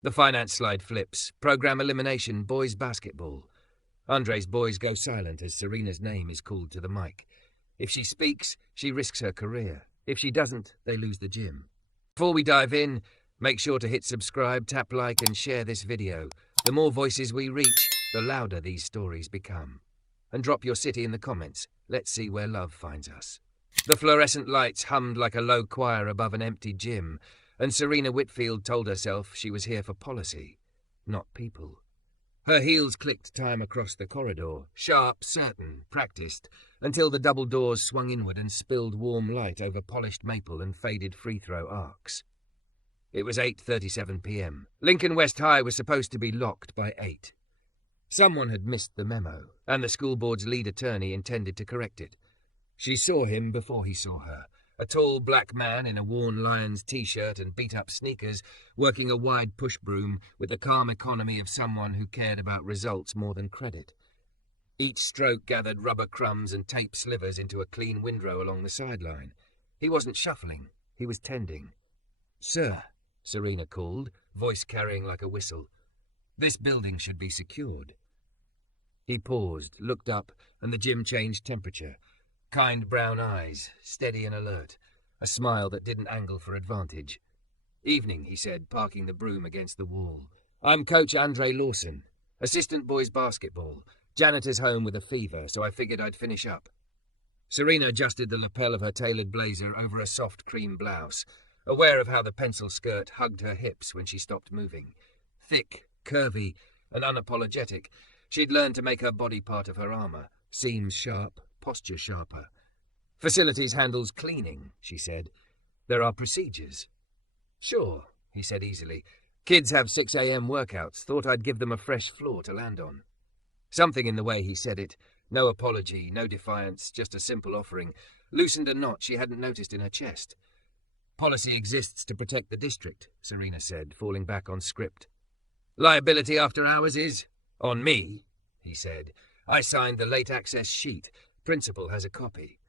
The finance slide flips. Program elimination, boys basketball. Andre's boys go silent as Serena's name is called to the mic. If she speaks, she risks her career. If she doesn't, they lose the gym. Before we dive in, make sure to hit subscribe, tap like and share this video. The more voices we reach, the louder these stories become. And drop your city in the comments. Let's see where love finds us. The fluorescent lights hummed like a low choir above an empty gym, and Serena Whitfield told herself she was here for policy, not people. Her heels clicked time across the corridor, sharp, certain, practiced, until the double doors swung inward and spilled warm light over polished maple and faded free-throw arcs. It was 8:37 p.m. Lincoln West High was supposed to be locked by 8. Someone had missed the memo, and the school board's lead attorney intended to correct it. She saw him before he saw her, a tall black man in a worn Lions t-shirt and beat-up sneakers, working a wide push broom with the calm economy of someone who cared about results more than credit. Each stroke gathered rubber crumbs and tape slivers into a clean windrow along the sideline. He wasn't shuffling, he was tending. "Sir," Serena called, voice carrying like a whistle. "This building should be secured." He paused, looked up, and the gym changed temperature. Kind brown eyes, steady and alert, a smile that didn't angle for advantage. "Evening," he said, parking the broom against the wall. "I'm Coach Andre Lawson, assistant boys basketball. Janitor's home with a fever, so I figured I'd finish up." Serena adjusted the lapel of her tailored blazer over a soft cream blouse, aware of how the pencil skirt hugged her hips when she stopped moving. Thick, curvy, and unapologetic, she'd learned to make her body part of her armor, seams sharp, posture sharper. "Facilities handles cleaning," she said. "There are procedures." "Sure," he said easily. "Kids have 6 a.m. workouts. Thought I'd give them a fresh floor to land on." Something in the way he said it, no apology, no defiance, just a simple offering, loosened a knot she hadn't noticed in her chest. "Policy exists to protect the district," Serena said, falling back on script. "Liability after hours is on me," he said. "I signed the late access sheet. Principal has a copy."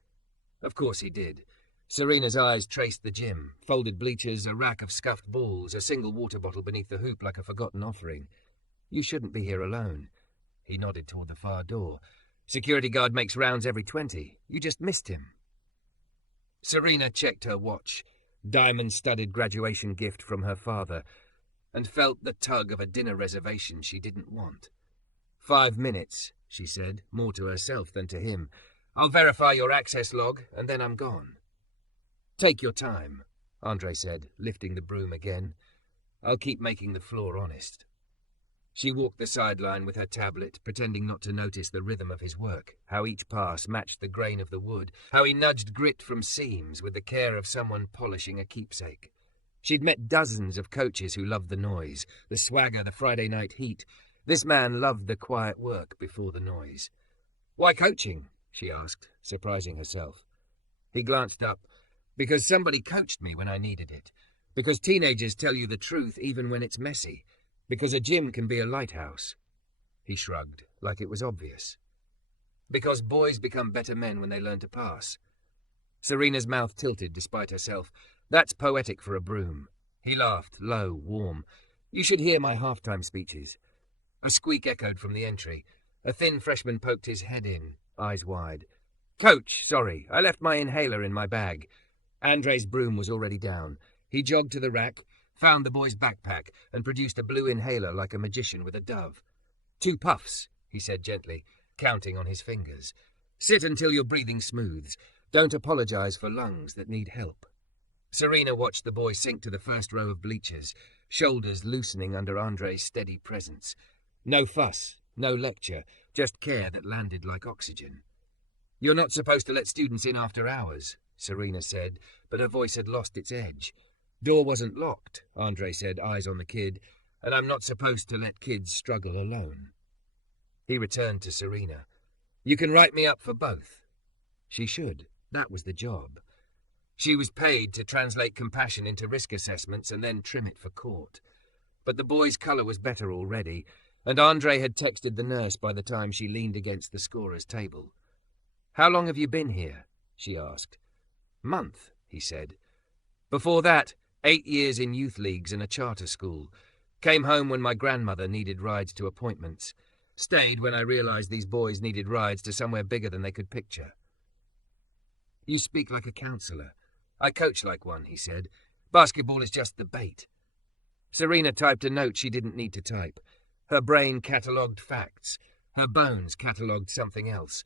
Of course he did. Serena's eyes traced the gym, folded bleachers, a rack of scuffed balls, a single water bottle beneath the hoop like a forgotten offering. "You shouldn't be here alone." He nodded toward the far door. "Security guard makes rounds every 20. You just missed him." Serena checked her watch, diamond-studded graduation gift from her father, and felt the tug of a dinner reservation she didn't want. 5 minutes, she said, more to herself than to him. "I'll verify your access log, and then I'm gone." "Take your time," Andre said, lifting the broom again. "I'll keep making the floor honest." She walked the sideline with her tablet, pretending not to notice the rhythm of his work, how each pass matched the grain of the wood, how he nudged grit from seams with the care of someone polishing a keepsake. She'd met dozens of coaches who loved the noise, the swagger, the Friday night heat. This man loved the quiet work before the noise. "Why coaching?" she asked, surprising herself. He glanced up. "Because somebody coached me when I needed it. Because teenagers tell you the truth even when it's messy. Because a gym can be a lighthouse." He shrugged, like it was obvious. "Because boys become better men when they learn to pass." Serena's mouth tilted despite herself. "That's poetic for a broom." He laughed, low, warm. "You should hear my halftime speeches." A squeak echoed from the entry. A thin freshman poked his head in, eyes wide. "Coach, sorry, I left my inhaler in my bag." Andre's broom was already down. He jogged to the rack, found the boy's backpack, and produced a blue inhaler like a magician with a dove. "2 puffs, he said gently, counting on his fingers. "Sit until your breathing smooths. Don't apologize for lungs that need help." Serena watched the boy sink to the first row of bleachers, shoulders loosening under Andre's steady presence. No fuss, no lecture, just care that landed like oxygen. "You're not supposed to let students in after hours," Serena said, but her voice had lost its edge. "Door wasn't locked," Andre said, eyes on the kid, "and I'm not supposed to let kids struggle alone." He returned to Serena. "You can write me up for both." She should. That was the job. She was paid to translate compassion into risk assessments and then trim it for court. But the boy's colour was better already, and Andre had texted the nurse by the time she leaned against the scorer's table. "How long have you been here?" she asked. "Month," he said. "Before that, 8 years in youth leagues and a charter school. Came home when my grandmother needed rides to appointments. Stayed when I realized these boys needed rides to somewhere bigger than they could picture. You speak like a counselor. I coach like one, he said. Basketball is just the bait. Serena typed a note she didn't need to type. Her brain catalogued facts. Her bones catalogued something else.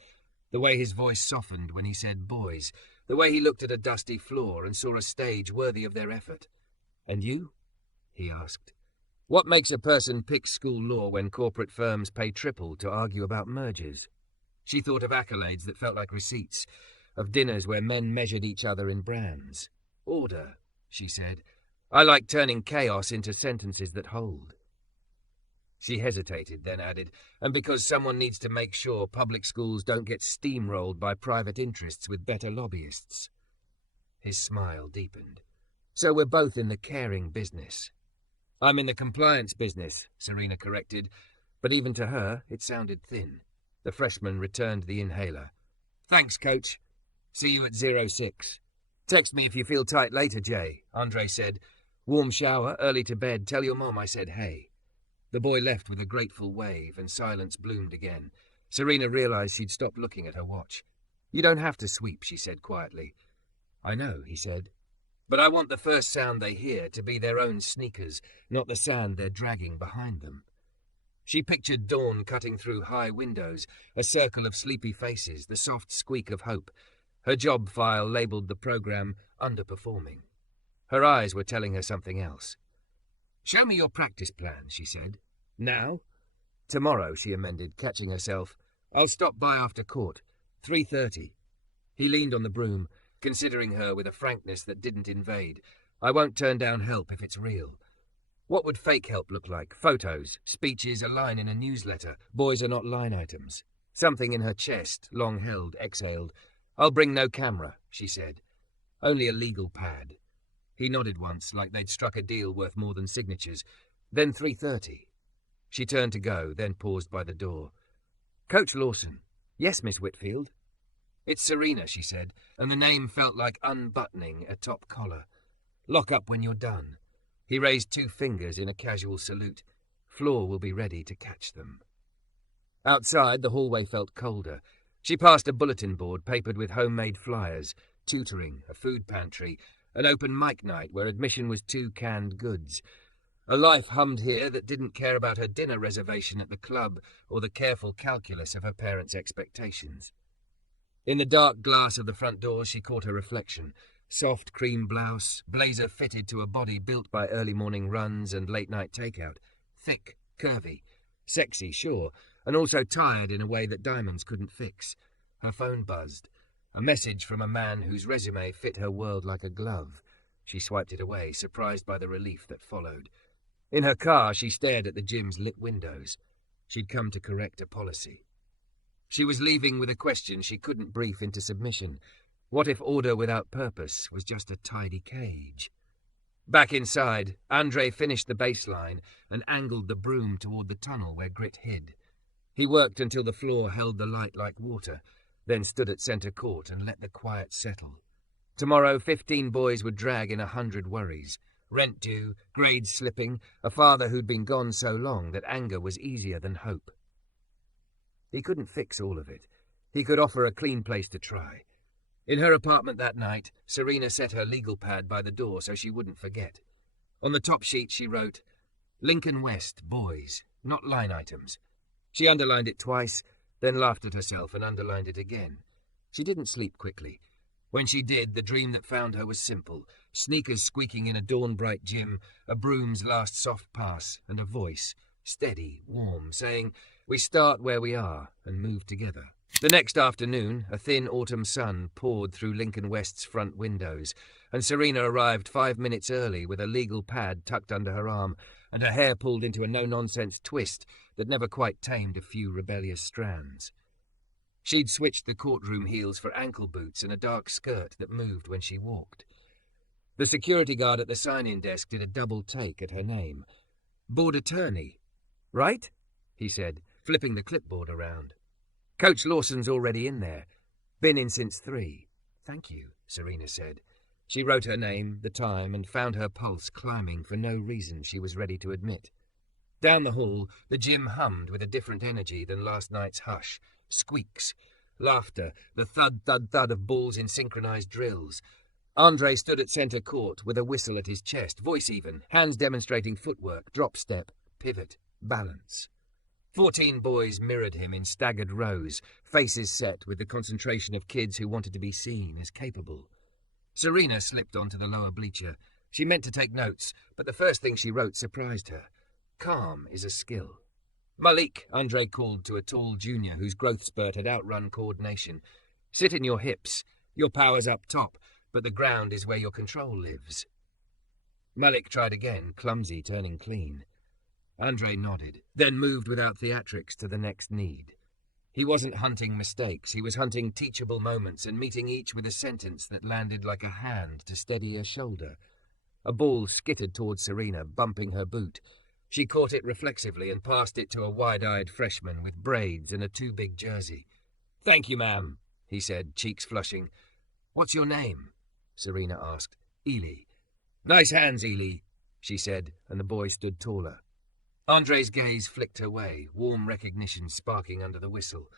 The way his voice softened when he said boys. The way he looked at a dusty floor and saw a stage worthy of their effort. And you? He asked. What makes a person pick school law when corporate firms pay triple to argue about mergers? She thought of accolades that felt like receipts, of dinners where men measured each other in brands. Order, she said. I like turning chaos into sentences that hold. She hesitated, then added, and because someone needs to make sure public schools don't get steamrolled by private interests with better lobbyists. His smile deepened. So we're both in the caring business. I'm in the compliance business, Serena corrected, but even to her, it sounded thin. The freshman returned the inhaler. Thanks, Coach. See you at 06. Text me if you feel tight later, Jay, Andre said. Warm shower, early to bed, tell your mom I said hey. The boy left with a grateful wave, and silence bloomed again. Serena realized she'd stopped looking at her watch. You don't have to sweep, she said quietly. I know, he said. But I want the first sound they hear to be their own sneakers, not the sand they're dragging behind them. She pictured dawn cutting through high windows, a circle of sleepy faces, the soft squeak of hope. Her job file labelled the program underperforming. Her eyes were telling her something else. Show me your practice plan, she said. Now? Tomorrow, she amended, catching herself. I'll stop by after court. 3:30. He leaned on the broom, considering her with a frankness that didn't invade. I won't turn down help if it's real. What would fake help look like? Photos, speeches, a line in a newsletter. Boys are not line items. Something in her chest, long held, exhaled. I'll bring no camera, she said. Only a legal pad. He nodded once, like they'd struck a deal worth more than signatures. Then 3:30. She turned to go, then paused by the door. Coach Lawson. Yes, Miss Whitfield. It's Serena, she said, and the name felt like unbuttoning a top collar. Lock up when you're done. He raised 2 fingers in a casual salute. Floor will be ready to catch them. Outside, the hallway felt colder. She passed a bulletin board papered with homemade flyers, tutoring, a food pantry, an open mic night where admission was 2 canned goods. A life hummed here that didn't care about her dinner reservation at the club or the careful calculus of her parents' expectations. In the dark glass of the front door, she caught her reflection. Soft cream blouse, blazer fitted to a body built by early morning runs and late-night takeout. Thick, curvy, sexy, sure, and also tired in a way that diamonds couldn't fix. Her phone buzzed. A message from a man whose résumé fit her world like a glove. She swiped it away, surprised by the relief that followed. In her car, she stared at the gym's lit windows. She'd come to correct a policy. She was leaving with a question she couldn't brief into submission. What if order without purpose was just a tidy cage? Back inside, Andre finished the baseline and angled the broom toward the tunnel where Grit hid. He worked until the floor held the light like water, then stood at center court and let the quiet settle. Tomorrow, 15 boys would drag in 100 worries. Rent due, grades slipping, a father who'd been gone so long that anger was easier than hope. He couldn't fix all of it. He could offer a clean place to try. In her apartment that night, Serena set her legal pad by the door so she wouldn't forget. On the top sheet she wrote, Lincoln West, boys, not line items. She underlined it twice, then laughed at herself and underlined it again. She didn't sleep quickly. When she did, the dream that found her was simple. Sneakers squeaking in a dawn-bright gym, a broom's last soft pass, and a voice, steady, warm, saying, We start where we are and move together. The next afternoon, a thin autumn sun poured through Lincoln West's front windows, and Serena arrived 5 minutes early with a legal pad tucked under her arm and her hair pulled into a no-nonsense twist that never quite tamed a few rebellious strands. She'd switched the courtroom heels for ankle boots and a dark skirt that moved when she walked. The security guard at the sign-in desk did a double take at her name. Board attorney, right? He said, flipping the clipboard around. Coach Lawson's already in there. Been in since 3. Thank you, Serena said. She wrote her name, the time, and found her pulse climbing for no reason she was ready to admit. Down the hall, the gym hummed with a different energy than last night's hush. Squeaks, laughter, the thud-thud-thud of balls in synchronized drills. Andre stood at centre court with a whistle at his chest, voice even, hands demonstrating footwork, drop step, pivot, balance. 14 boys mirrored him in staggered rows, faces set with the concentration of kids who wanted to be seen as capable. Serena slipped onto the lower bleacher. She meant to take notes, but the first thing she wrote surprised her. Calm is a skill. Malik, Andre called to a tall junior whose growth spurt had outrun coordination. Sit in your hips. Your power's up top, but the ground is where your control lives. Malik tried again, clumsy, turning clean. Andre nodded, then moved without theatrics to the next need. He wasn't hunting mistakes, he was hunting teachable moments and meeting each with a sentence that landed like a hand to steady a shoulder. A ball skittered towards Serena, bumping her boot. She caught it reflexively and passed it to a wide-eyed freshman with braids and a too-big jersey. "Thank you, ma'am," he said, cheeks flushing. "What's your name?" Serena asked. "Ely." "Nice hands, Ely," she said, and the boy stood taller. Andre's gaze flicked her way, warm recognition sparking under the whistle.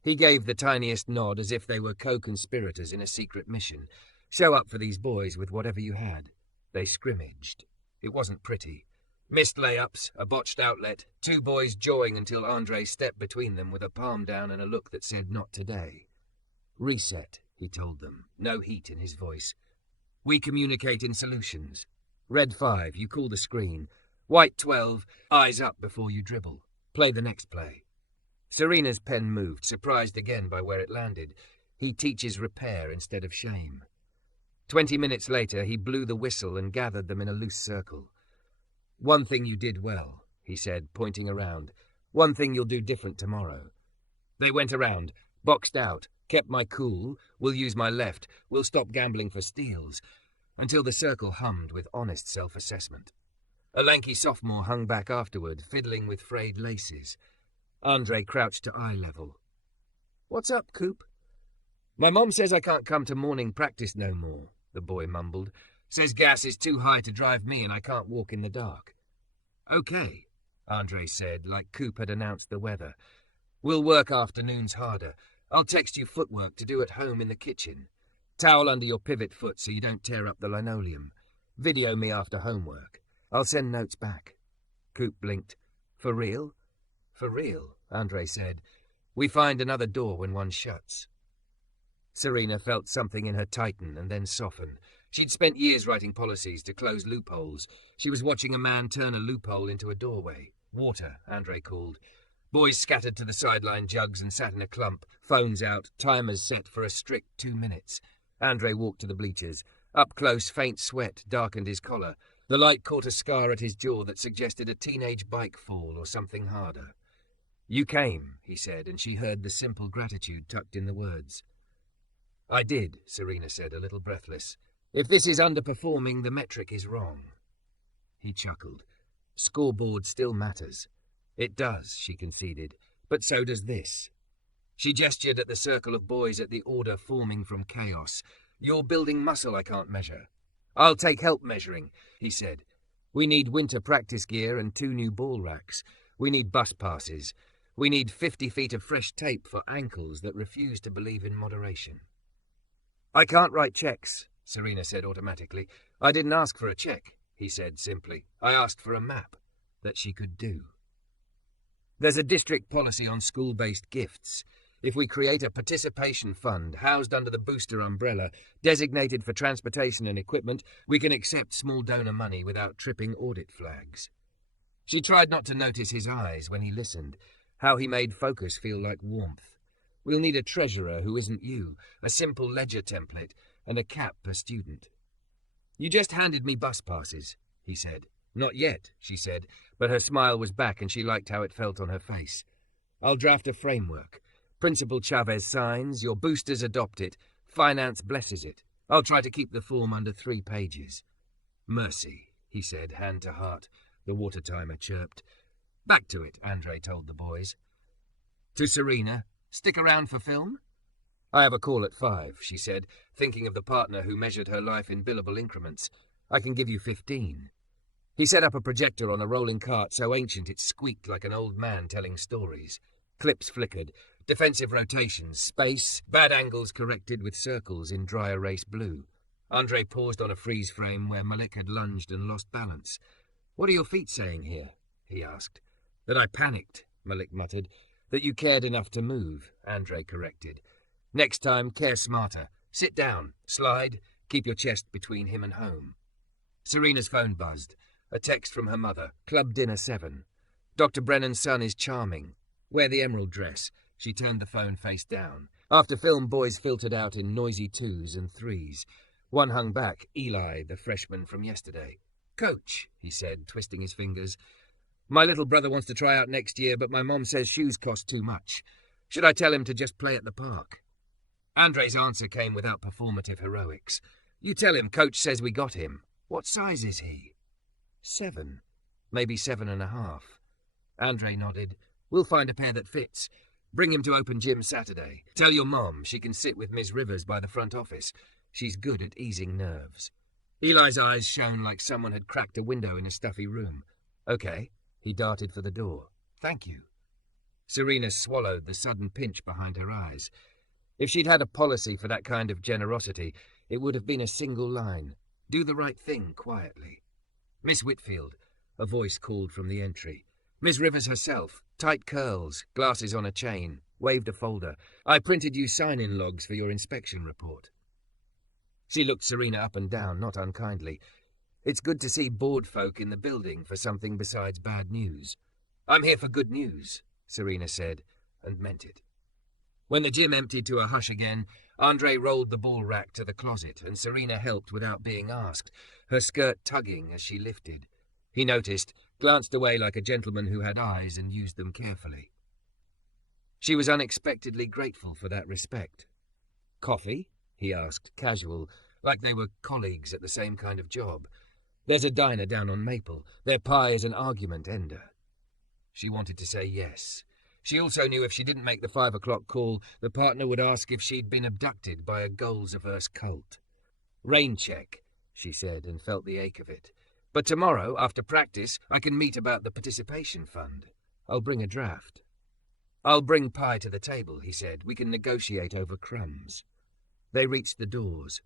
He gave the tiniest nod as if they were co-conspirators in a secret mission. Show up for these boys with whatever you had. They scrimmaged. It wasn't pretty. Missed layups, a botched outlet, 2 boys jawing until Andre stepped between them with a palm down and a look that said not today. "Reset," he told them, no heat in his voice. "We communicate in solutions. Red 5, you call the screen. White 12, eyes up before you dribble. Play the next play." Serena's pen moved, surprised again by where it landed. He teaches repair instead of shame. 20 minutes later, he blew the whistle and gathered them in a loose circle. "One thing you did well," he said, pointing around. "One thing you'll do different tomorrow." They went around, boxed out, kept my cool, we'll use my left, we'll stop gambling for steals, until the circle hummed with honest self-assessment. A lanky sophomore hung back afterward, fiddling with frayed laces. Andre crouched to eye level. "What's up, Coop?" "My mom says I can't come to morning practice no more," the boy mumbled. "Says gas is too high to drive me and I can't walk in the dark." "Okay," Andre said, like Coop had announced the weather. "We'll work afternoons harder. I'll text you footwork to do at home in the kitchen. Towel under your pivot foot so you don't tear up the linoleum. Video me after homework. I'll send notes back." Coop blinked. "For real?" "For real," Andre said. "We find another door when one shuts." Serena felt something in her tighten and then soften. She'd spent years writing policies to close loopholes. She was watching a man turn a loophole into a doorway. "Water," Andre called. Boys scattered to the sideline jugs and sat in a clump, phones out, timers set for a strict 2 minutes. Andre walked to the bleachers. Up close, faint sweat darkened his collar. The light caught a scar at his jaw that suggested a teenage bike fall or something harder. "You came," he said, and she heard the simple gratitude tucked in the words. "I did," Serena said, a little breathless. "If this is underperforming, the metric is wrong." He chuckled. "Scoreboard still matters." "It does," she conceded, "but so does this." She gestured at the circle of boys at the order forming from chaos. "You're building muscle I can't measure." "I'll take help measuring," he said. "We need winter practice gear and 2 new ball racks. We need bus passes. We need 50 feet of fresh tape for ankles that refuse to believe in moderation." "I can't write checks," Serena said automatically. "I didn't ask for a check," he said simply. "I asked for a map that she could do." "There's a district policy on school-based gifts. If we create a participation fund housed under the booster umbrella, designated for transportation and equipment, we can accept small donor money without tripping audit flags." She tried not to notice his eyes when he listened, how he made focus feel like warmth. "We'll need a treasurer who isn't you, a simple ledger template, and a cap per student." "You just handed me bus passes," he said. "Not yet," she said, but her smile was back and she liked how it felt on her face. "I'll draft a framework. Principal Chavez signs, your boosters adopt it, finance blesses it. I'll try to keep the form under 3 pages. "Mercy," he said, hand to heart. The water timer chirped. "Back to it," Andre told the boys. To Serena, "Stick around for film?" "I have a call at 5, she said, thinking of the partner who measured her life in billable increments. "I can give you 15. He set up a projector on a rolling cart so ancient it squeaked like an old man telling stories. Clips flickered, defensive rotations, space, bad angles corrected with circles in dry erase blue. Andre paused on a freeze frame where Malik had lunged and lost balance. "What are your feet saying here?" he asked. "That I panicked," Malik muttered. "That you cared enough to move," Andre corrected. "Next time, care smarter. Sit down, slide, keep your chest between him and home." Serena's phone buzzed. A text from her mother. "Club dinner 7. Dr. Brennan's son is charming. Wear the emerald dress." She turned the phone face down. After film, boys filtered out in noisy 2s and 3s. One hung back, Eli, the freshman from yesterday. "Coach," he said, twisting his fingers. "My little brother wants to try out next year, but my mom says shoes cost too much. Should I tell him to just play at the park?" Andre's answer came without performative heroics. "You tell him Coach says we got him. What size is he?" 7. Maybe 7.5. Andre nodded. "We'll find a pair that fits. Bring him to open gym Saturday. Tell your mom she can sit with Ms. Rivers by the front office. She's good at easing nerves." Eli's eyes shone like someone had cracked a window in a stuffy room. "Okay." He darted for the door. "Thank you." Serena swallowed the sudden pinch behind her eyes. If she'd had a policy for that kind of generosity, it would have been a single line. Do the right thing quietly. "Miss Whitfield," a voice called from the entry. Miss Rivers herself, tight curls, glasses on a chain, waved a folder. "I printed you sign-in logs for your inspection report." She looked Serena up and down, not unkindly. "It's good to see bored folk in the building for something besides bad news." "I'm here for good news," Serena said, and meant it. When the gym emptied to a hush again, Andre rolled the ball rack to the closet, and Serena helped without being asked, her skirt tugging as she lifted. He noticed, glanced away like a gentleman who had eyes and used them carefully. She was unexpectedly grateful for that respect. "Coffee?" he asked, casual, like they were colleagues at the same kind of job. "There's a diner down on Maple. Their pie is an argument ender." She wanted to say yes. She also knew if she didn't make the 5 o'clock call, the partner would ask if she'd been abducted by a goals-averse cult. "Rain check," she said, and felt the ache of it. "But tomorrow, after practice, I can meet about the participation fund. I'll bring a draft." "I'll bring pie to the table," he said. "We can negotiate over crumbs." They reached the doors.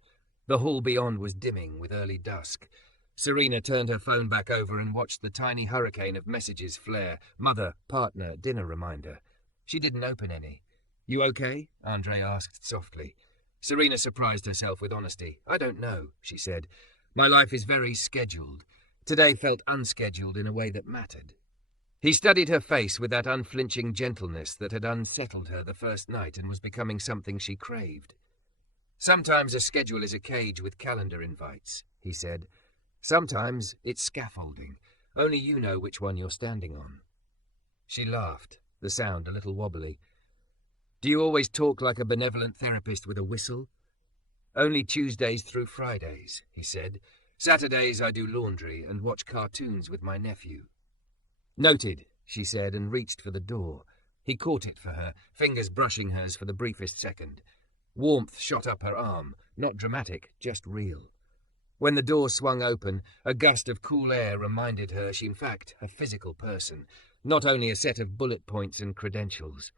The hall beyond was dimming with early dusk. Serena turned her phone back over and watched the tiny hurricane of messages flare. Mother, partner, dinner reminder. She didn't open any. "You okay?" Andre asked softly. Serena surprised herself with honesty. "I don't know," she said. "My life is very scheduled. Today felt unscheduled in a way that mattered." He studied her face with that unflinching gentleness that had unsettled her the first night and was becoming something she craved. "Sometimes a schedule is a cage with calendar invites," he said. "Sometimes it's scaffolding. Only you know which one you're standing on." She laughed, the sound a little wobbly. "Do you always talk like a benevolent therapist with a whistle?" "Only Tuesdays through Fridays," he said. "Saturdays I do laundry and watch cartoons with my nephew." "Noted," she said, and reached for the door. He caught it for her, fingers brushing hers for the briefest second. Warmth shot up her arm, not dramatic, just real. When the door swung open, a gust of cool air reminded her she in fact a physical person, not only a set of bullet points and credentials.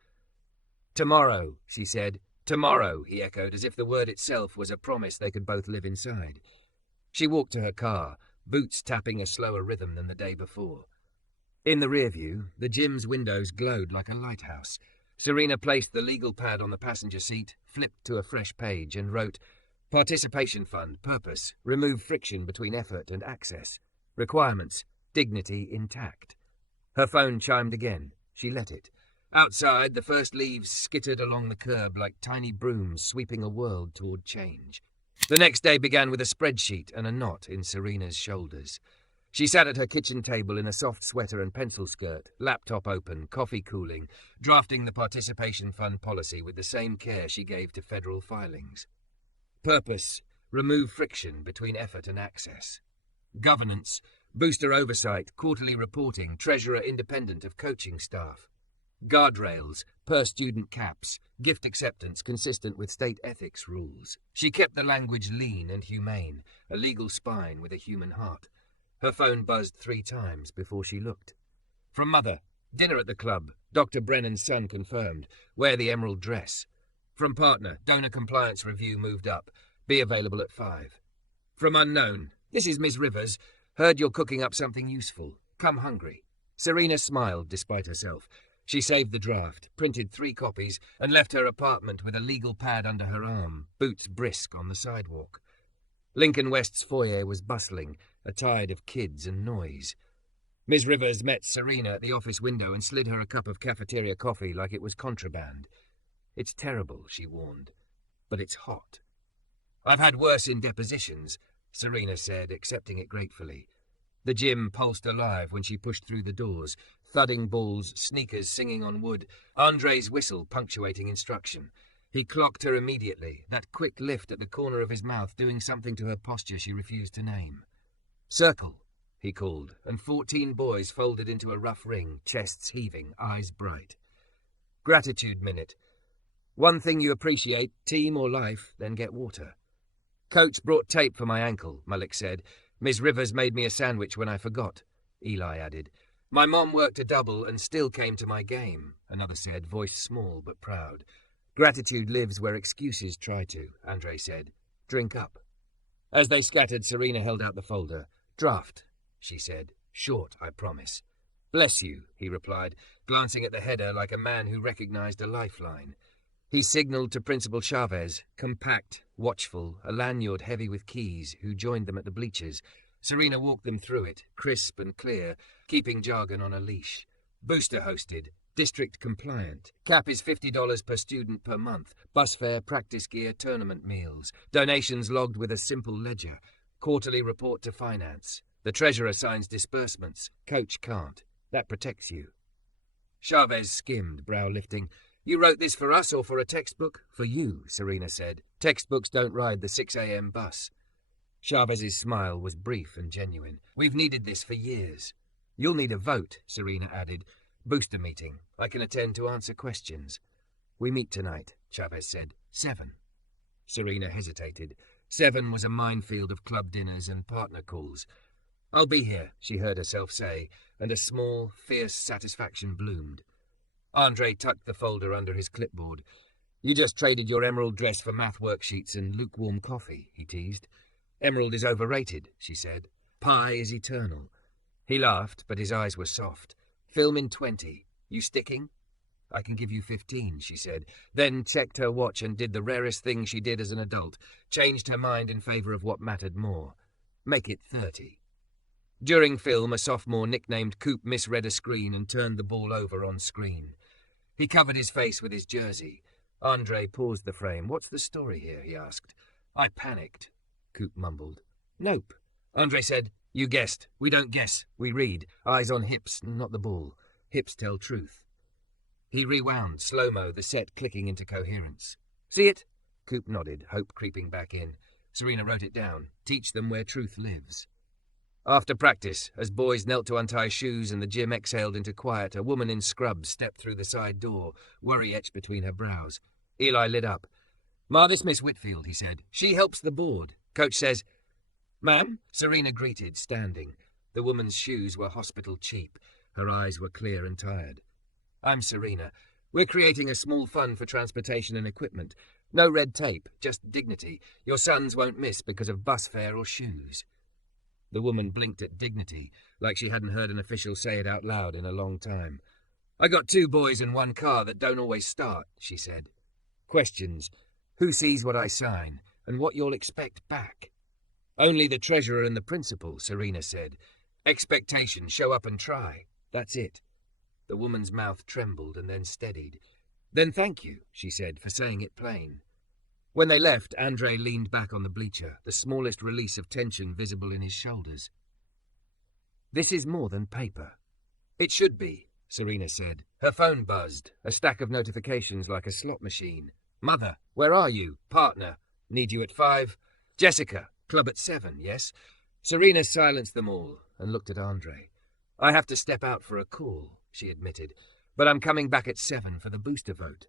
"Tomorrow," she said. "Tomorrow," he echoed, as if the word itself was a promise they could both live inside. She walked to her car, boots tapping a slower rhythm than the day before. In the rear view, the gym's windows glowed like a lighthouse. Serena placed the legal pad on the passenger seat, flipped to a fresh page, and wrote, "Participation Fund, purpose, remove friction between effort and access. Requirements, dignity intact." Her phone chimed again. She let it. Outside, the first leaves skittered along the curb like tiny brooms sweeping a world toward change. The next day began with a spreadsheet and a knot in Serena's shoulders. She sat at her kitchen table in a soft sweater and pencil skirt, laptop open, coffee cooling, drafting the participation fund policy with the same care she gave to federal filings. Purpose, remove friction between effort and access. Governance, booster oversight, quarterly reporting, treasurer independent of coaching staff. Guardrails, per student caps, gift acceptance consistent with state ethics rules. She kept the language lean and humane, a legal spine with a human heart. Her phone buzzed 3 times before she looked. From Mother. Dinner at the club. Dr. Brennan's son confirmed. Wear the emerald dress. From Partner. Donor compliance review moved up. Be available at 5. From Unknown. This is Miss Rivers. Heard you're cooking up something useful. Come hungry. Serena smiled despite herself. She saved the draft, printed 3 copies, and left her apartment with a legal pad under her arm, boots brisk on the sidewalk. Lincoln West's foyer was bustling, a tide of kids and noise. Miss Rivers met Serena at the office window and slid her a cup of cafeteria coffee like it was contraband. It's terrible, she warned, but it's hot. I've had worse in depositions, Serena said, accepting it gratefully. The gym pulsed alive when she pushed through the doors, thudding balls, sneakers singing on wood, Andre's whistle punctuating instruction. He clocked her immediately, that quick lift at the corner of his mouth doing something to her posture she refused to name. Circle, he called, and 14 boys folded into a rough ring, chests heaving, eyes bright. Gratitude minute. One thing you appreciate, team or life, then get water. Coach brought tape for my ankle, Malik said. Miss Rivers made me a sandwich when I forgot, Eli added. My mom worked a double and still came to my game, another said, voice small but proud. Gratitude lives where excuses try to, Andre said. Drink up. As they scattered, Serena held out the folder. Draft, she said. Short, I promise. Bless you, he replied, glancing at the header like a man who recognized a lifeline. He signalled to Principal Chavez, compact, watchful, a lanyard heavy with keys, who joined them at the bleachers. Serena walked them through it, crisp and clear, keeping jargon on a leash. Booster hosted, district compliant. Cap is $50 per student per month. Bus fare, practice gear, tournament meals. Donations logged with a simple ledger. Quarterly report to finance. The treasurer signs disbursements. Coach can't. That protects you. Chavez skimmed, brow lifting. You wrote this for us or for a textbook? For you, Serena said. Textbooks don't ride the 6 a.m. bus. Chavez's smile was brief and genuine. We've needed this for years. You'll need a vote, Serena added. Booster meeting. I can attend to answer questions. We meet tonight, Chavez said. 7. Serena hesitated. 7 was a minefield of club dinners and partner calls. I'll be here, she heard herself say, and a small, fierce satisfaction bloomed. Andre tucked the folder under his clipboard. You just traded your emerald dress for math worksheets and lukewarm coffee, he teased. Emerald is overrated, she said. Pie is eternal. He laughed, but his eyes were soft. Film in 20. You sticking? I can give you 15, she said, then checked her watch and did the rarest thing she did as an adult, changed her mind in favour of what mattered more. Make it 30. During film, a sophomore nicknamed Coop misread a screen and turned the ball over on screen. He covered his face with his jersey. Andre paused the frame. What's the story here, he asked. I panicked, Coop mumbled. Nope. Andre said, you guessed. We don't guess. We read. Eyes on hips, not the ball. Hips tell truth. He rewound, slow-mo, the set clicking into coherence. See it? Coop nodded, hope creeping back in. Serena wrote it down. Teach them where truth lives. After practice, as boys knelt to untie shoes and the gym exhaled into quiet, a woman in scrubs stepped through the side door, worry etched between her brows. Eli lit up. Ma, this Miss Whitfield, he said. She helps the board. Coach says, Ma'am? Serena greeted, standing. The woman's shoes were hospital cheap. Her eyes were clear and tired. I'm Serena. We're creating a small fund for transportation and equipment. No red tape, just dignity. Your sons won't miss because of bus fare or shoes. The woman blinked at dignity, like she hadn't heard an official say it out loud in a long time. I got 2 boys and 1 car that don't always start, she said. Questions. Who sees what I sign, and what you'll expect back? Only the treasurer and the principal, Serena said. Expectation, show up and try. That's it. The woman's mouth trembled and then steadied. Then thank you, she said, for saying it plain. When they left, Andre leaned back on the bleacher, the smallest release of tension visible in his shoulders. This is more than paper. It should be, Serena said. Her phone buzzed, a stack of notifications like a slot machine. Mother, where are you? Partner, need you at 5. Jessica, club at 7, yes? Serena silenced them all and looked at Andre. I have to step out for a call, she admitted, but I'm coming back at 7 for the booster vote.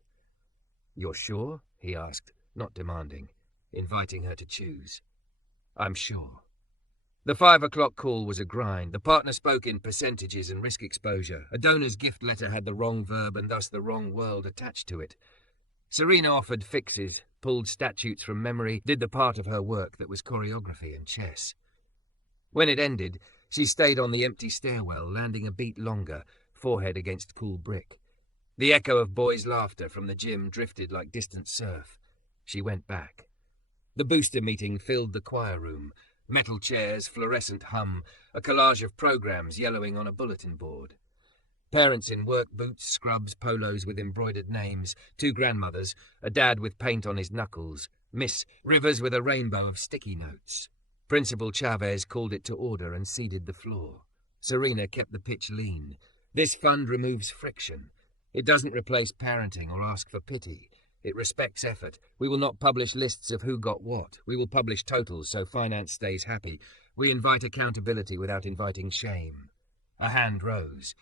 You're sure? He asked. Not demanding, inviting her to choose. I'm sure. The 5 o'clock call was a grind. The partner spoke in percentages and risk exposure. A donor's gift letter had the wrong verb and thus the wrong world attached to it. Serena offered fixes, pulled statutes from memory, did the part of her work that was choreography and chess. When it ended, she stayed on the empty stairwell, landing a beat longer, forehead against cool brick. The echo of boys' laughter from the gym drifted like distant surf. She went back. The booster meeting filled the choir room. Metal chairs, fluorescent hum, a collage of programs yellowing on a bulletin board. Parents in work boots, scrubs, polos with embroidered names, 2 grandmothers, a dad with paint on his knuckles, Miss Rivers with a rainbow of sticky notes. Principal Chavez called it to order and seeded the floor. Serena kept the pitch lean. This fund removes friction. It doesn't replace parenting or ask for pity. It respects effort. We will not publish lists of who got what. We will publish totals so finance stays happy. We invite accountability without inviting shame. A hand rose.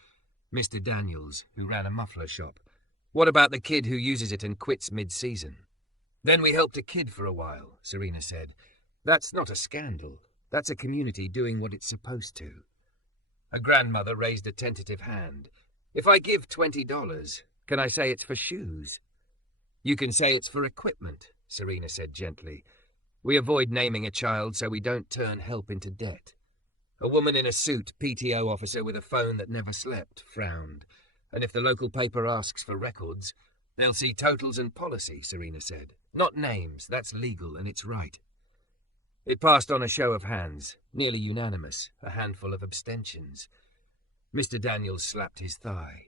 Mr. Daniels, who ran a muffler shop. What about the kid who uses it and quits mid-season? Then we helped a kid for a while, Serena said. That's not a scandal. That's a community doing what it's supposed to. A grandmother raised a tentative hand. If I give $20, can I say it's for shoes? You can say it's for equipment, Serena said gently. We avoid naming a child so we don't turn help into debt. A woman in a suit, PTO officer with a phone that never slept, frowned. And if the local paper asks for records, they'll see totals and policy, Serena said. Not names, that's legal and it's right. It passed on a show of hands, nearly unanimous, a handful of abstentions. Mr. Daniels slapped his thigh.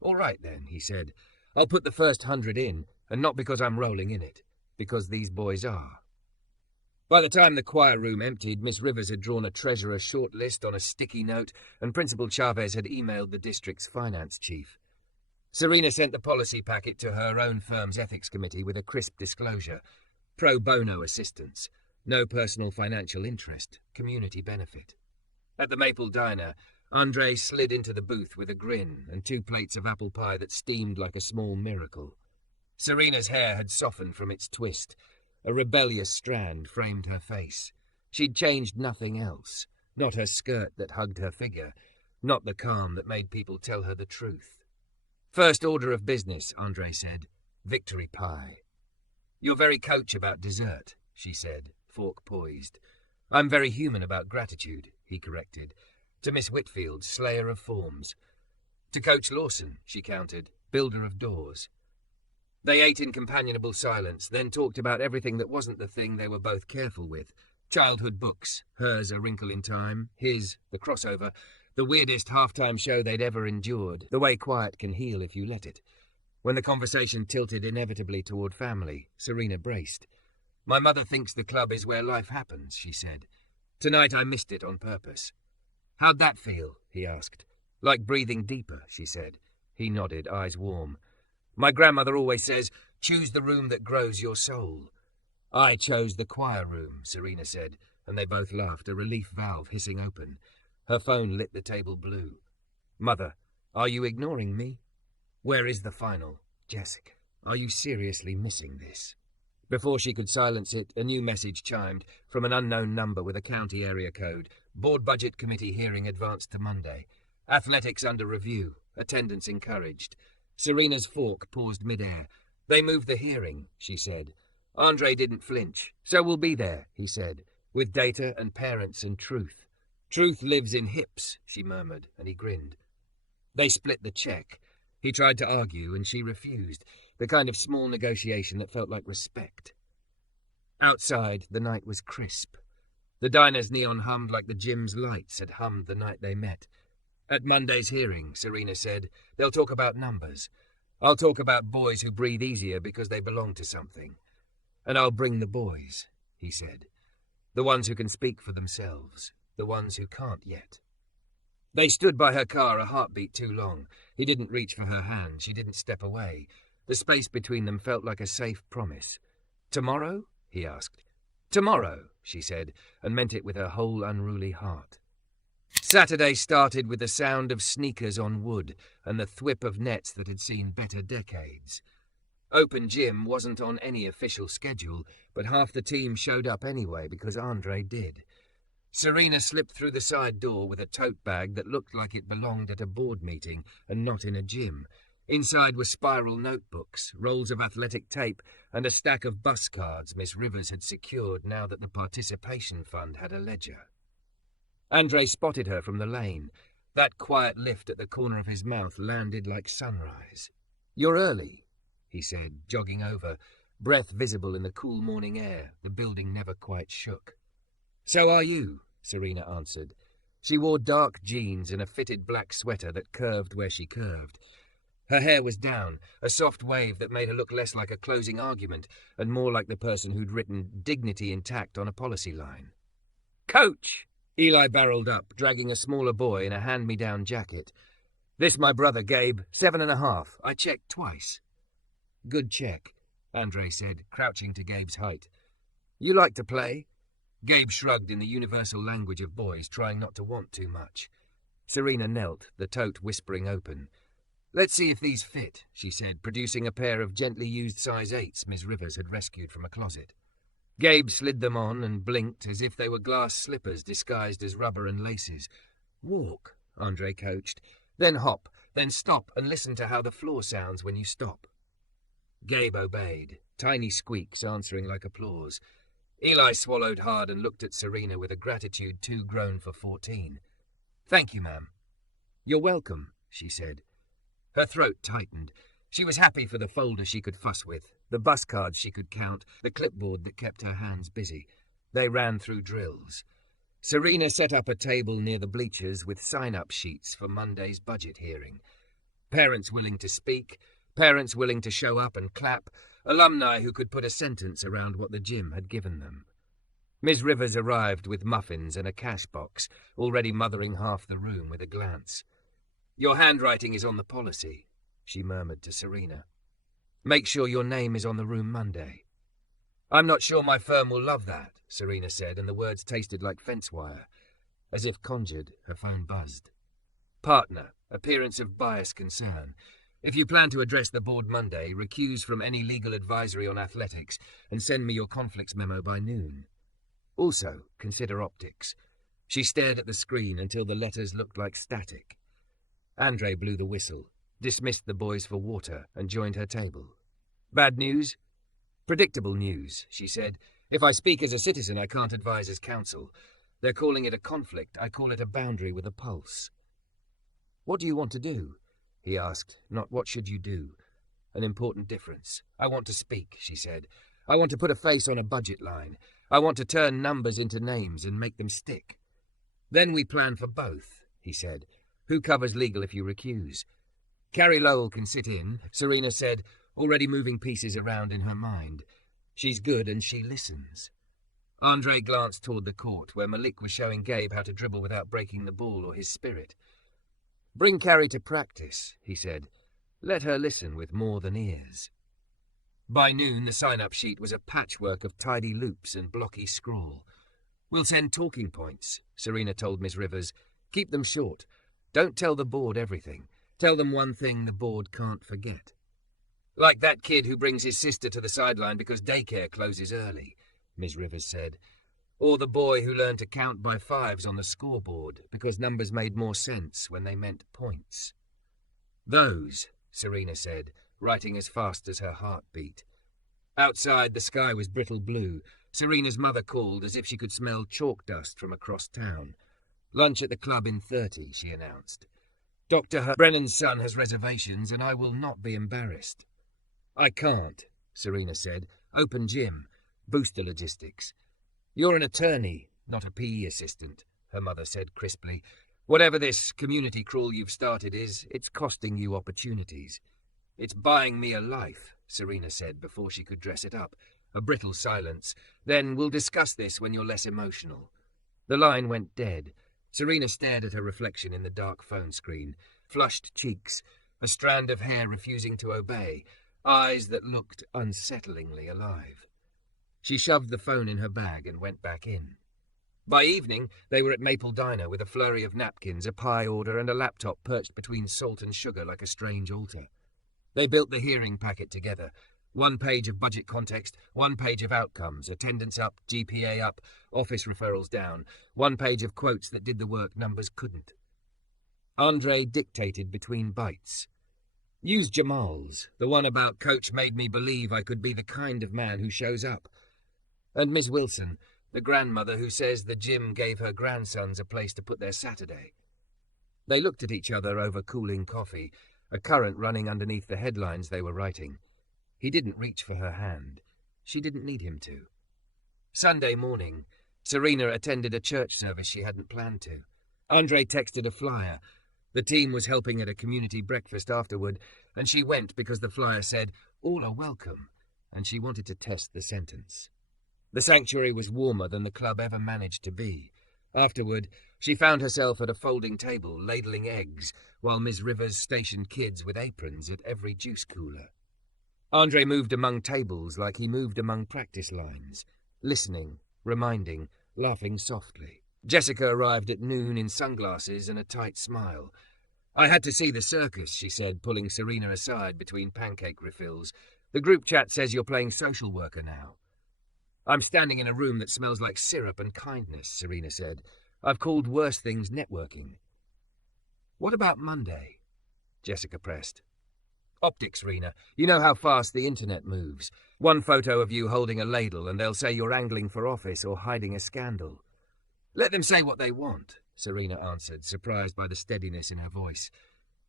All right then, he said. I'll put the first 100 in, and not because I'm rolling in it, because these boys are. By the time the choir room emptied, Miss Rivers had drawn a treasurer's short list on a sticky note, and Principal Chavez had emailed the district's finance chief. Serena sent the policy packet to her own firm's ethics committee with a crisp disclosure. Pro bono assistance. No personal financial interest. Community benefit. At the Maple Diner, Andre slid into the booth with a grin and 2 plates of apple pie that steamed like a small miracle. Serena's hair had softened from its twist. A rebellious strand framed her face. She'd changed nothing else. Not her skirt that hugged her figure. Not the calm that made people tell her the truth. First order of business, Andre said. Victory pie. You're very Coach about dessert, she said, fork poised. I'm very human about gratitude, he corrected. To Miss Whitfield, slayer of forms. To Coach Lawson, she countered, builder of doors. They ate in companionable silence, then talked about everything that wasn't the thing they were both careful with. Childhood books, hers A Wrinkle in Time, his The Crossover, the weirdest halftime show they'd ever endured, the way quiet can heal if you let it. When the conversation tilted inevitably toward family, Serena braced. My mother thinks the club is where life happens, she said. Tonight I missed it on purpose. How'd that feel? He asked. Like breathing deeper, she said. He nodded, eyes warm. My grandmother always says, choose the room that grows your soul. I chose the choir room, Serena said, and they both laughed, a relief valve hissing open. Her phone lit the table blue. Mother, are you ignoring me? Where is the final? Jessica, are you seriously missing this? Before she could silence it, a new message chimed from an unknown number with a county area code. Board Budget Committee hearing advanced to Monday. Athletics under review. Attendance encouraged. Serena's fork paused midair. They moved the hearing, she said. Andre didn't flinch. So we'll be there, he said, with data and parents and truth. Truth lives in hips, she murmured, and he grinned. They split the check. He tried to argue, and she refused, the kind of small negotiation that felt like respect. Outside, the night was crisp. The diner's neon hummed like the gym's lights had hummed the night they met. At Monday's hearing, Serena said, they'll talk about numbers. I'll talk about boys who breathe easier because they belong to something. And I'll bring the boys, he said. The ones who can speak for themselves. The ones who can't yet. They stood by her car a heartbeat too long. He didn't reach for her hand. She didn't step away. The space between them felt like a safe promise. Tomorrow? He asked. Tomorrow, she said, and meant it with her whole unruly heart. Saturday started with the sound of sneakers on wood and the thwip of nets that had seen better decades. Open gym wasn't on any official schedule, but half the team showed up anyway because Andre did. Serena slipped through the side door with a tote bag that looked like it belonged at a board meeting and not in a gym. Inside were spiral notebooks, rolls of athletic tape, and a stack of bus cards Miss Rivers had secured now that the participation fund had a ledger. Andre spotted her from the lane. That quiet lift at the corner of his mouth landed like sunrise. "You're early," he said, jogging over, breath visible in the cool morning air. The building never quite shook. "So are you," Serena answered. She wore dark jeans and a fitted black sweater that curved where she curved. Her hair was down, a soft wave that made her look less like a closing argument and more like the person who'd written dignity intact on a policy line. "Coach!" Eli barreled up, dragging a smaller boy in a hand-me-down jacket. "This my brother, Gabe, 7.5. I checked twice." "Good check," Andre said, crouching to Gabe's height. "You like to play?" Gabe shrugged in the universal language of boys, trying not to want too much. Serena knelt, the tote whispering open. "Let's see if these fit," she said, producing a pair of gently used size 8s Miss Rivers had rescued from a closet. Gabe slid them on and blinked as if they were glass slippers disguised as rubber and laces. "Walk," Andre coached. "Then hop, then stop and listen to how the floor sounds when you stop." Gabe obeyed, tiny squeaks answering like applause. Eli swallowed hard and looked at Serena with a gratitude too grown for 14. "Thank you, ma'am." "You're welcome," she said. Her throat tightened. She was happy for the folder she could fuss with, the bus cards she could count, the clipboard that kept her hands busy. They ran through drills. Serena set up a table near the bleachers with sign-up sheets for Monday's budget hearing. Parents willing to speak, parents willing to show up and clap, alumni who could put a sentence around what the gym had given them. Miss Rivers arrived with muffins and a cash box, already mothering half the room with a glance. "Your handwriting is on the policy," she murmured to Serena. "Make sure your name is on the room Monday." "I'm not sure my firm will love that," Serena said, and the words tasted like fence wire. As if conjured, her phone buzzed. "Partner, appearance of bias concern. If you plan to address the board Monday, recuse from any legal advisory on athletics and send me your conflicts memo by noon. Also, consider optics." She stared at the screen until the letters looked like static. Andre blew the whistle, dismissed the boys for water, and joined her table. "Bad news?" "Predictable news," she said. "If I speak as a citizen, I can't advise as counsel. They're calling it a conflict. I call it a boundary with a pulse." "What do you want to do?" he asked, not "what should you do?" An important difference. "I want to speak," she said. "I want to put a face on a budget line. I want to turn numbers into names and make them stick." "Then we plan for both," he said. "Who covers legal if you recuse?" "Carrie Lowell can sit in," Serena said, already moving pieces around in her mind. "She's good and she listens." Andre glanced toward the court, where Malik was showing Gabe how to dribble without breaking the ball or his spirit. "Bring Carrie to practice," he said. "Let her listen with more than ears." By noon, the sign-up sheet was a patchwork of tidy loops and blocky scrawl. "We'll send talking points," Serena told Miss Rivers. "Keep them short. Don't tell the board everything. Tell them one thing the board can't forget." "Like that kid who brings his sister to the sideline because daycare closes early," Miss Rivers said. "Or the boy who learned to count by 5s on the scoreboard because numbers made more sense when they meant points." "Those," Serena said, writing as fast as her heart beat. Outside, the sky was brittle blue. Serena's mother called as if she could smell chalk dust from across town. "Lunch at the club in 30, she announced. "Dr. Brennan's son has reservations, and I will not be embarrassed." "I can't," Serena said. "Open gym. Booster logistics." "You're an attorney, not a PE assistant," her mother said crisply. "Whatever this community crawl you've started is, it's costing you opportunities." "It's buying me a life," Serena said before she could dress it up. A brittle silence. "Then we'll discuss this when you're less emotional." The line went dead. Serena stared at her reflection in the dark phone screen. Flushed cheeks, a strand of hair refusing to obey, eyes that looked unsettlingly alive. She shoved the phone in her bag and went back in. By evening, they were at Maple Diner with a flurry of napkins, a pie order, and a laptop perched between salt and sugar like a strange altar. They built the hearing packet together. 1 page of budget context, 1 page of outcomes, attendance up, GPA up, office referrals down, 1 page of quotes that did the work numbers couldn't. Andre dictated between bites. Use Jamal's, the one about Coach made me believe I could be the kind of man who shows up. And Miss Wilson, the grandmother who says the gym gave her grandsons a place to put their Saturday. They looked at each other over cooling coffee, a current running underneath the headlines they were writing. He didn't reach for her hand. She didn't need him to. Sunday morning, Serena attended a church service she hadn't planned to. Andre texted a flyer. The team was helping at a community breakfast afterward, and she went because the flyer said, "All are welcome," and she wanted to test the sentence. The sanctuary was warmer than the club ever managed to be. Afterward, she found herself at a folding table, ladling eggs, while Ms. Rivers stationed kids with aprons at every juice cooler. Andre moved among tables like he moved among practice lines, listening, reminding, laughing softly. Jessica arrived at noon in sunglasses and a tight smile. "I had to see the circus," she said, pulling Serena aside between pancake refills. "The group chat says you're playing social worker now." "I'm standing in a room that smells like syrup and kindness," Serena said. "I've called worse things networking." "What about Monday?" Jessica pressed. "Optics, Rena. You know how fast the internet moves. 1 photo of you holding a ladle and they'll say you're angling for office or hiding a scandal." "Let them say what they want," Serena answered, surprised by the steadiness in her voice.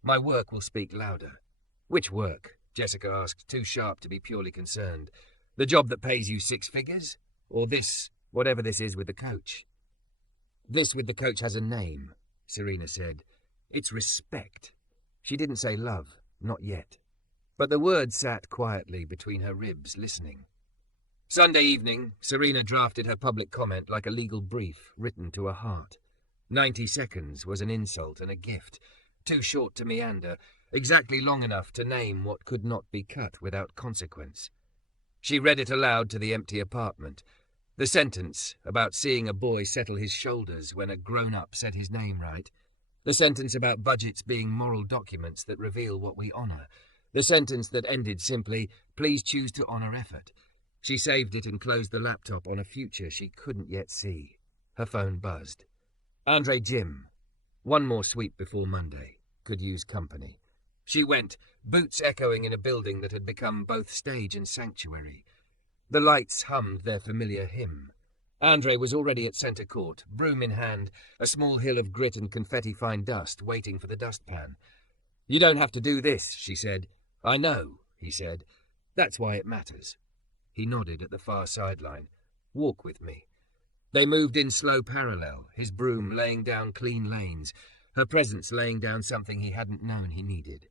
"My work will speak louder." "Which work?" Jessica asked, too sharp to be purely concerned. "The job that pays you 6 figures? Or this, whatever this is with the coach?" "This with the coach has a name," Serena said. "It's respect." She didn't say love, not yet. But the word sat quietly between her ribs, listening. Sunday evening, Serena drafted her public comment like a legal brief written to a heart. 90 seconds was an insult and a gift, too short to meander, exactly long enough to name what could not be cut without consequence. She read it aloud to the empty apartment. The sentence about seeing a boy settle his shoulders when a grown-up said his name right. The sentence about budgets being moral documents that reveal what we honor. The sentence that ended simply, "Please choose to honor effort." She saved it and closed the laptop on a future she couldn't yet see. Her phone buzzed. Andre Jim. 1 more sweep before Monday. Could use company. She went, boots echoing in a building that had become both stage and sanctuary. The lights hummed their familiar hymn. Andre was already at centre court, broom in hand, a small hill of grit and confetti-fine dust waiting for the dustpan. "You don't have to do this," she said. "I know," he said. "That's why it matters." He nodded at the far sideline. "Walk with me." They moved in slow parallel, his broom laying down clean lanes, her presence laying down something he hadn't known he needed.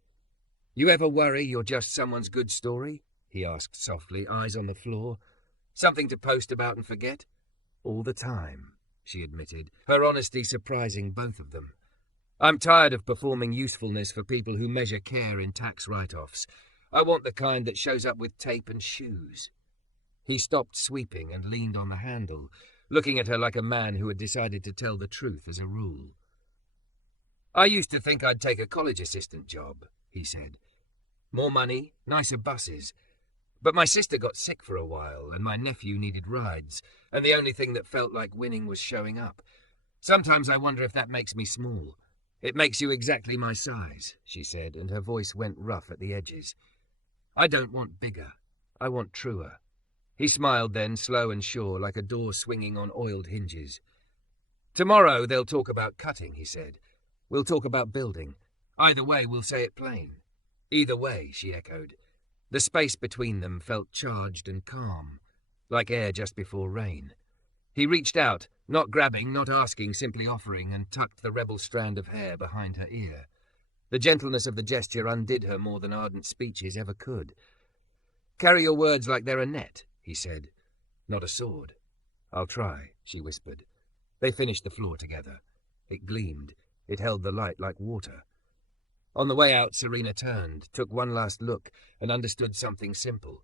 "You ever worry you're just someone's good story?" he asked softly, eyes on the floor. "Something to post about and forget?" "All the time," she admitted, her honesty surprising both of them. "I'm tired of performing usefulness for people who measure care in tax write-offs. I want the kind that shows up with tape and shoes." He stopped sweeping and leaned on the handle, looking at her like a man who had decided to tell the truth as a rule. "I used to think I'd take a college assistant job," he said. "More money, nicer buses. But my sister got sick for a while, and my nephew needed rides, and the only thing that felt like winning was showing up. Sometimes I wonder if that makes me small." "It makes you exactly my size," she said, and her voice went rough at the edges. "I don't want bigger. I want truer." He smiled then, slow and sure, like a door swinging on oiled hinges. "Tomorrow they'll talk about cutting," he said. "We'll talk about building. Either way, we'll say it plain." "Either way," she echoed. The space between them felt charged and calm, like air just before rain. He reached out, not grabbing, not asking, simply offering, and tucked the rebel strand of hair behind her ear. The gentleness of the gesture undid her more than ardent speeches ever could. "Carry your words like they're a net," he said. "Not a sword." "I'll try," she whispered. They finished the floor together. It gleamed. It held the light like water. On the way out, Serena turned, took one last look, and understood something simple.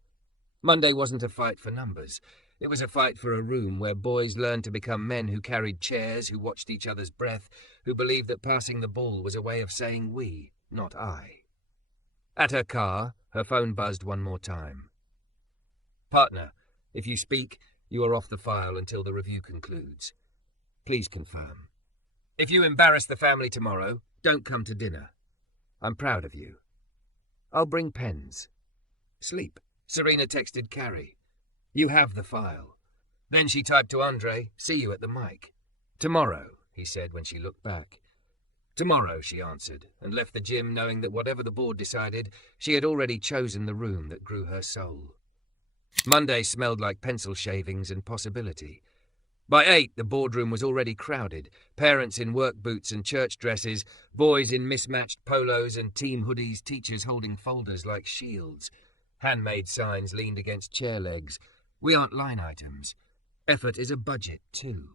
Monday wasn't a fight for numbers. It was a fight for a room where boys learned to become men who carried chairs, who watched each other's breath, who believed that passing the ball was a way of saying we, not I. At her car, her phone buzzed one more time. Partner, if you speak, you are off the file until the review concludes. Please confirm. If you embarrass the family tomorrow, don't come to dinner. I'm proud of you. I'll bring pens. Sleep. Serena texted Carrie. You have the file. Then she typed to Andre, see you at the mic. Tomorrow, he said when she looked back. Tomorrow, she answered, and left the gym knowing that whatever the board decided, she had already chosen the room that grew her soul. Monday smelled like pencil shavings and possibility. By 8, the boardroom was already crowded, parents in work boots and church dresses, boys in mismatched polos and team hoodies, teachers holding folders like shields. Handmade signs leaned against chair legs. We aren't line items. Effort is a budget, too.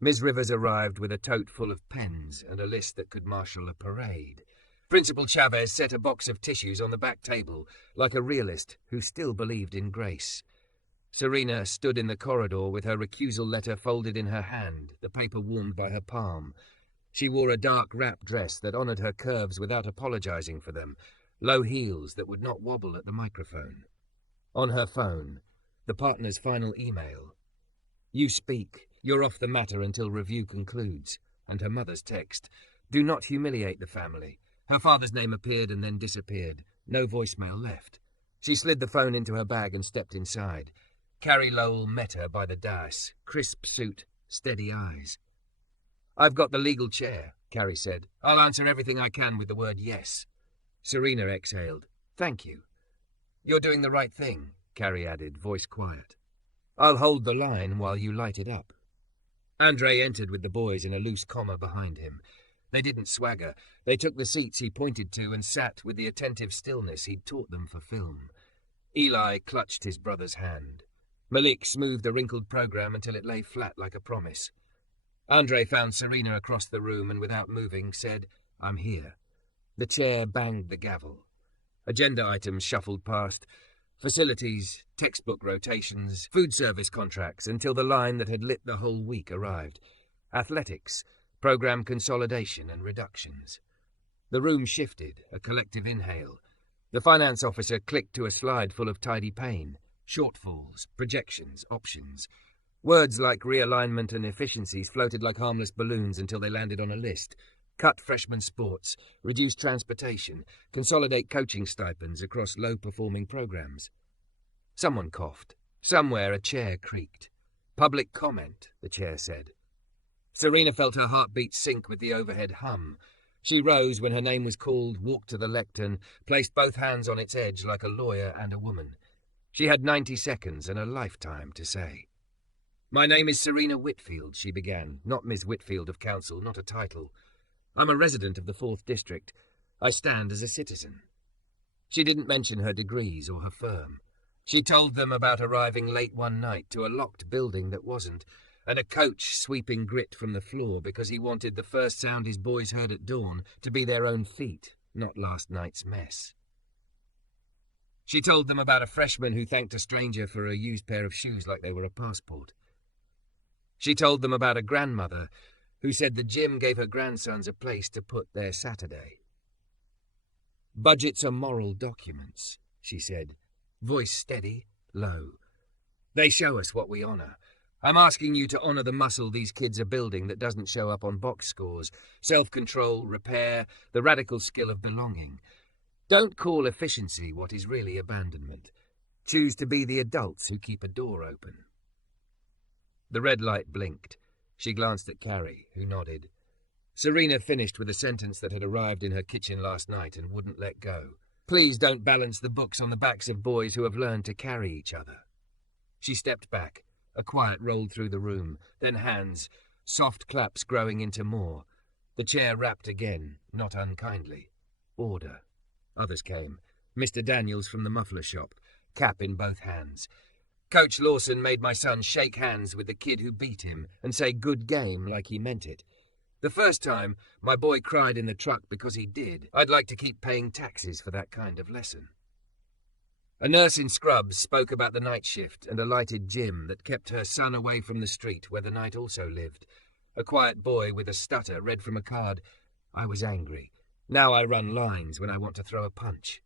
Ms. Rivers arrived with a tote full of pens and a list that could marshal a parade. Principal Chavez set a box of tissues on the back table, like a realist who still believed in grace. Serena stood in the corridor with her recusal letter folded in her hand, the paper warmed by her palm. She wore a dark wrap dress that honored her curves without apologizing for them, low heels that would not wobble at the microphone. On her phone, the partner's final email. You speak. You're off the matter until review concludes. And her mother's text. Do not humiliate the family. Her father's name appeared and then disappeared. No voicemail left. She slid the phone into her bag and stepped inside. Carrie Lowell met her by the dais. Crisp suit, steady eyes. I've got the legal chair, Carrie said. I'll answer everything I can with the word yes. Serena exhaled. Thank you. You're doing the right thing, Carrie added, voice quiet. I'll hold the line while you light it up. Andre entered with the boys in a loose comma behind him. They didn't swagger. They took the seats he pointed to and sat with the attentive stillness he'd taught them for film. Eli clutched his brother's hand. Malik smoothed a wrinkled program until it lay flat like a promise. Andre found Serena across the room and without moving said, I'm here. The chair banged the gavel. Agenda items shuffled past. Facilities, textbook rotations, food service contracts until the line that had lit the whole week arrived. Athletics, program consolidation and reductions. The room shifted, a collective inhale. The finance officer clicked to a slide full of tidy pain. Shortfalls, projections, options. Words like realignment and efficiencies floated like harmless balloons until they landed on a list. Cut freshman sports, reduce transportation, consolidate coaching stipends across low-performing programs. Someone coughed. Somewhere a chair creaked. Public comment, the chair said. Serena felt her heartbeat sink with the overhead hum. She rose when her name was called, walked to the lectern, placed both hands on its edge like a lawyer and a woman. She had 90 seconds and a lifetime to say. My name is Serena Whitfield, she began, not Ms. Whitfield of Council, not a title. I'm a resident of the 4th District. I stand as a citizen. She didn't mention her degrees or her firm. She told them about arriving late one night to a locked building that wasn't, and a coach sweeping grit from the floor because he wanted the first sound his boys heard at dawn to be their own feet, not last night's mess. She told them about a freshman who thanked a stranger for a used pair of shoes like they were a passport. She told them about a grandmother who said the gym gave her grandsons a place to put their Saturday. Budgets are moral documents, she said, voice steady, low. They show us what we honor. I'm asking you to honor the muscle these kids are building that doesn't show up on box scores. Self-control, repair, the radical skill of belonging. Don't call efficiency what is really abandonment. Choose to be the adults who keep a door open. The red light blinked. She glanced at Carrie, who nodded. Serena finished with a sentence that had arrived in her kitchen last night and wouldn't let go. Please don't balance the books on the backs of boys who have learned to carry each other. She stepped back. A quiet rolled through the room, then hands, soft claps growing into more. The chair rapped again, not unkindly. Order. Others came. Mr. Daniels from the muffler shop, cap in both hands. Coach Lawson made my son shake hands with the kid who beat him and say good game like he meant it. The first time, my boy cried in the truck because he did. I'd like to keep paying taxes for that kind of lesson. A nurse in scrubs spoke about the night shift and a lighted gym that kept her son away from the street where the night also lived. A quiet boy with a stutter read from a card, I was angry. Now I run lines when I want to throw a punch.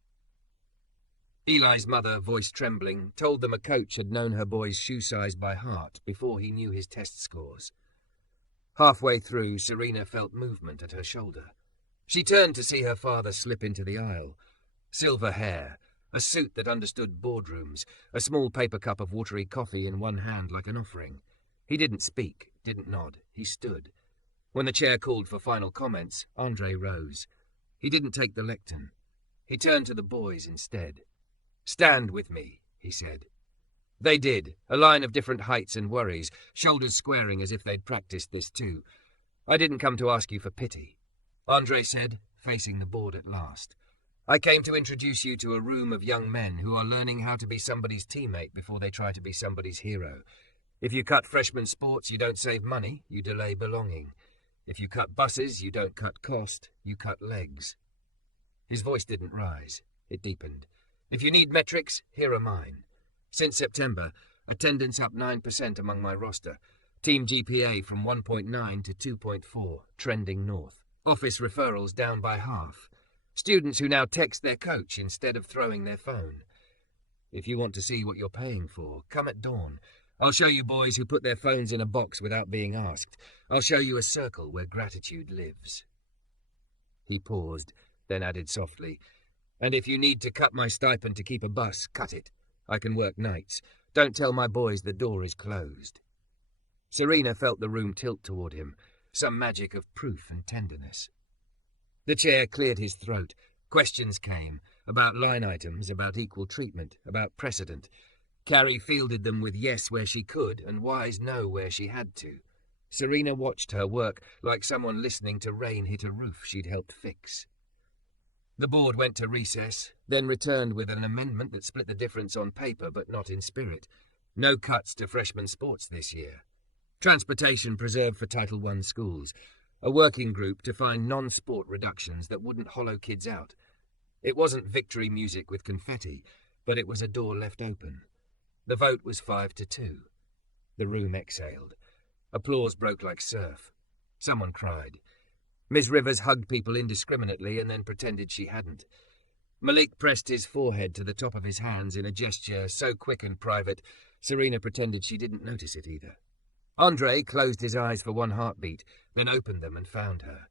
Eli's mother, voice trembling, told them a coach had known her boy's shoe size by heart before he knew his test scores. Halfway through, Serena felt movement at her shoulder. She turned to see her father slip into the aisle. Silver hair, a suit that understood boardrooms, a small paper cup of watery coffee in one hand like an offering. He didn't speak, didn't nod. He stood. When the chair called for final comments, Andre rose. He didn't take the lectern. He turned to the boys instead. "Stand with me," he said. They did, a line of different heights and worries, shoulders squaring as if they'd practiced this too. "I didn't come to ask you for pity," Andre said, facing the board at last. "I came to introduce you to a room of young men who are learning how to be somebody's teammate before they try to be somebody's hero. If you cut freshman sports, you don't save money, you delay belonging. If you cut buses, you don't cut cost, you cut legs." His voice didn't rise. It deepened. "If you need metrics, here are mine. Since September, attendance up 9% among my roster. Team GPA from 1.9 to 2.4, trending north. Office referrals down by half. Students who now text their coach instead of throwing their phone. If you want to see what you're paying for, come at dawn. I'll show you boys who put their phones in a box without being asked. I'll show you a circle where gratitude lives." He paused, then added softly, "And if you need to cut my stipend to keep a bus, cut it. I can work nights. Don't tell my boys the door is closed." Serena felt the room tilt toward him, some magic of proof and tenderness. The chair cleared his throat. Questions came, about line items, about equal treatment, about precedent. Carrie fielded them with yes where she could and wise no where she had to. Serena watched her work like someone listening to rain hit a roof she'd helped fix. The board went to recess, then returned with an amendment that split the difference on paper but not in spirit. No cuts to freshman sports this year. Transportation preserved for Title I schools. A working group to find non-sport reductions that wouldn't hollow kids out. It wasn't victory music with confetti, but it was a door left open. The vote was 5-2. The room exhaled. Applause broke like surf. Someone cried. Ms. Rivers hugged people indiscriminately and then pretended she hadn't. Malik pressed his forehead to the top of his hands in a gesture so quick and private, Serena pretended she didn't notice it either. Andre closed his eyes for one heartbeat, then opened them and found her.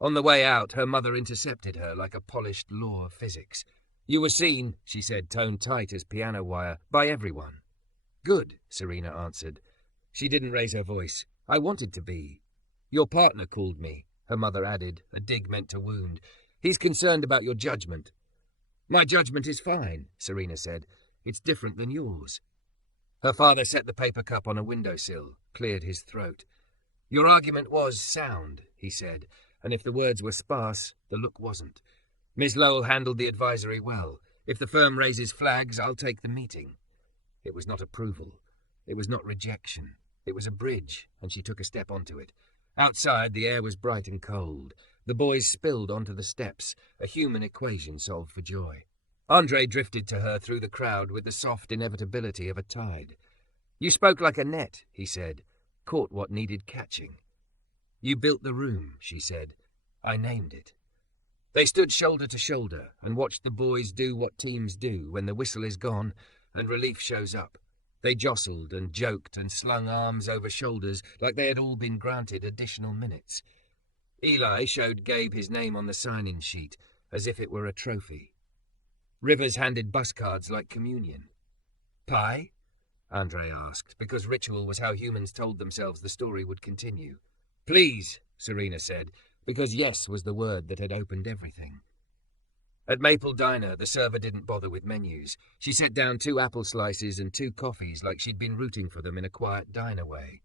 On the way out, her mother intercepted her like a polished law of physics. "You were seen," she said, tone tight as piano wire, "by everyone." "Good," Serena answered. She didn't raise her voice. "I wanted to be." "Your partner called me," her mother added, a dig meant to wound. "He's concerned about your judgment." "My judgment is fine," Serena said. "It's different than yours." Her father set the paper cup on a windowsill, cleared his throat. "Your argument was sound," he said, and if the words were sparse, the look wasn't. "Miss Lowell handled the advisory well. If the firm raises flags, I'll take the meeting." It was not approval. It was not rejection. It was a bridge, and she took a step onto it. Outside, the air was bright and cold. The boys spilled onto the steps, a human equation solved for joy. Andre drifted to her through the crowd with the soft inevitability of a tide. "You spoke like a net," he said, caught what needed catching. "You built the room," she said. "I named it." They stood shoulder to shoulder and watched the boys do what teams do when the whistle is gone and relief shows up. They jostled and joked and slung arms over shoulders like they had all been granted additional minutes. Eli showed Gabe his name on the sign-in sheet, as if it were a trophy. Rivers handed bus cards like communion. "Pie?" Andre asked, because ritual was how humans told themselves the story would continue. "Please," Serena said, because yes was the word that had opened everything. At Maple Diner, the server didn't bother with menus. She set down 2 apple slices and 2 coffees like she'd been rooting for them in a quiet diner way.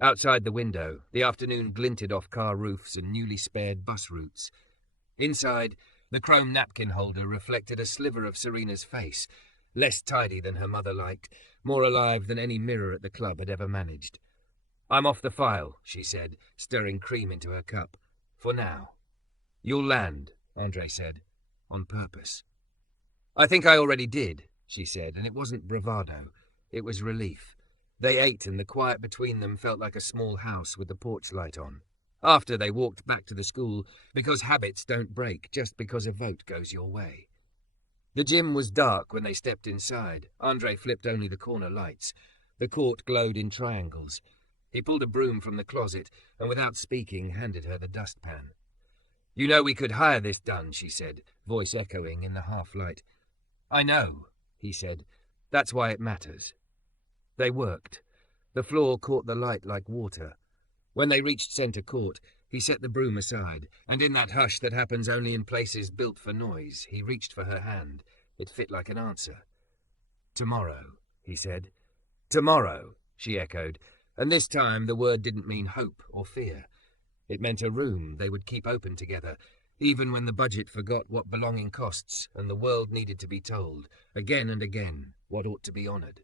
Outside the window, the afternoon glinted off car roofs and newly spared bus routes. Inside, the chrome napkin holder reflected a sliver of Serena's face, less tidy than her mother liked, more alive than any mirror at the club had ever managed. "I'm off the file," she said, stirring cream into her cup. "For now." "You'll land," Andre said, on purpose. "I think I already did," she said, and it wasn't bravado. It was relief. They ate, and the quiet between them felt like a small house with the porch light on. After, they walked back to the school, because habits don't break just because a vote goes your way. The gym was dark when they stepped inside. Andre flipped only the corner lights. The court glowed in triangles. He pulled a broom from the closet and, without speaking, handed her the dustpan. "You know we could hire this done," she said, voice echoing in the half-light. "I know," he said. "That's why it matters." They worked. The floor caught the light like water. When they reached centre court, he set the broom aside, and in that hush that happens only in places built for noise, he reached for her hand. It fit like an answer. "Tomorrow," he said. "Tomorrow," she echoed, and this time the word didn't mean hope or fear. It meant a room they would keep open together, even when the budget forgot what belonging costs and the world needed to be told, again and again, what ought to be honoured.